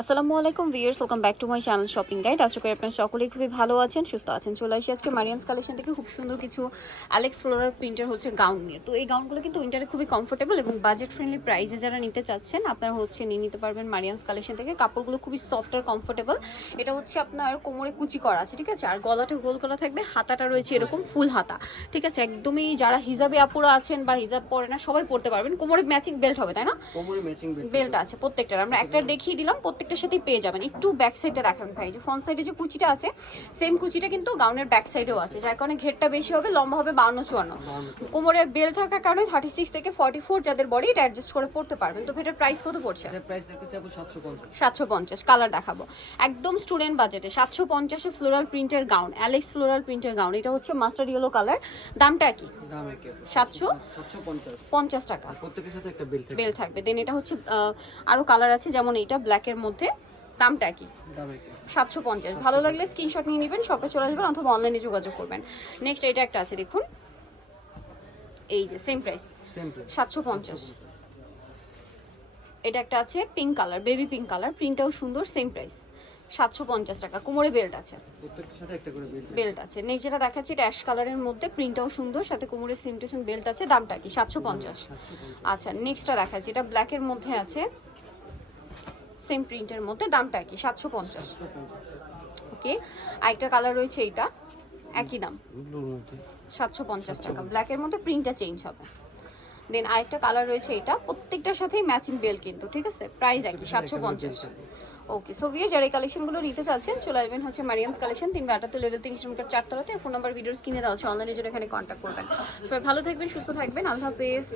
আসসালামু আলাইকুম viewers welcome back to my channel shopping guide. আশা করি আপনারা সকলেই খুবই ভালো আছেন সুস্থ আছেন। চলে আসি আজকে মারিয়ামস কালেকশন থেকে। খুব সুন্দর কিছু অ্যালেক্স ফ্লোরার প্রিন্টার হচ্ছে গাউন নিয়ে। তো এই গাউনগুলো কিন্তু উইন্টারে খুবই কমফোর্টেবল এবং বাজেট ফ্রেন্ডলি প্রাইসে যারা নিতে চাচ্ছেন আপনারা হচ্ছে নিয়ে নিতে পারবেন মারিয়ামস কালেকশন থেকে। কাপড়গুলো খুবই সফট আর কমফোর্টেবল এটা হচ্ছে আপনার কোমরে কুচি করা আছে ঠিক আছে? আর গলাটা গোল গলা থাকবে হাতাটা রয়েছে এরকম ফুল হাতা ঠিক আছে? একদমই যারা হিজাবে আপুরা আছেন বা হিজাব পরে না সবাই পড়তে পারবেন। কোমরে ম্যাচিং বেল্ট হবে তাই না? কোমরে ম্যাচিং বেল্ট আছে প্রত্যেকটার। আমরা একটা দেখিয়ে দিলাম প্রত্যেকটার সাথেই পেয়ে যাবেন। একটু ব্যাক সাইডটা দেখাবেন ভাই যে ফ্রন্ট সাইডে যে কুচিটা আছে সেম কুচিটা কিন্তু গাউনের ব্যাক সাইডেও আছে যার কারণে ঘেরটা বেশি হবে লম্বা হবে বাউন্ন চুয়ান্ন। কোমরে বেল থাকার কারণে থার্টি সিক্স থেকে ফর্টি ফোর যাদের বডি এটা অ্যাডজাস্ট করে পড়তে পারবেন। তো এটার প্রাইস কত পড়ছে? এটার প্রাইস রাখতেছি আপু 750 সাতশো পঞ্চাশ কালার দেখাবো। একদম স্টুডেন্ট বাজেটে সাতশো পঞ্চাশে ফ্লোরাল প্রিন্টের গাউন অ্যালেক্স ফ্লোরাল প্রিন্টের গাউন এটা হচ্ছে মাস্টার ইয়েলো কালার দামটা কি? সাতশো? পঞ্চাশ। টাকা। বেল থাকবে। দেন এটা হচ্ছে আরও কালার আছে যেমন এইটা ব্ল্যাকের মধ্যে দামটা কি সাতশো পঞ্চাশ। ভালো লাগলে স্ক্রিনশট নিয়ে নেবেন শপে চলে আসবেন অথবা অনলাইনে যোগাযোগ করবেন। নেক্সট এটা একটা আছে দেখুন। এই যে সেম প্রাইস সাতশো পঞ্চাশ। এটা একটা আছে pink colour baby pink colour প্রিন্টটাও সুন্দর সেম প্রাইস সাতশো পঞ্চাশ টাকা কোমরে বেল্ট আছে। বেল্ট আছে। নেক্সট যেটা দেখাচ্ছি এটা অ্যাশ কালারের মধ্যে প্রিন্টটাও সুন্দর সাথে কোমরে সেম টু সেম বেল্ট আছে দামটা কি? সাতশো পঞ্চাশ। আচ্ছা নেক্সটটা দেখাচ্ছি এটা ব্ল্যাকের মধ্যে আছে। সেম প্রিন্টের মধ্যে দামটা একই সাতশো পঞ্চাশ। ওকে আরেকটা কালার রয়েছে এইটা একই দাম। সাতশো পঞ্চাশ টাকা। ব্ল্যাকের মধ্যে প্রিন্টটা চেঞ্জ হবে। দেন আরেকটা কালার রয়েছে এটা প্রত্যেকটার সাথেই ম্যাচিং বেল কিন্তু ঠিক আছে? প্রাইস একই সাতশো পঞ্চাশ। ওকে সো যারা এই কালেকশনগুলো নিতে চাচ্ছেন চলে আসবেন হচ্ছে মারিয়ামস কালেকশন তিন আটাত্তর লেভেল তিরিশ মিটার চারতলাতে। ফোন নাম্বার ভিডিওস কিনে দেওয়া হচ্ছে অনলাইনে জন্য এখানে কন্ট্যাক্ট করবেন। সবাই ভালো থাকবেন সুস্থ থাকবেন। আল্লাহ হাফেজ।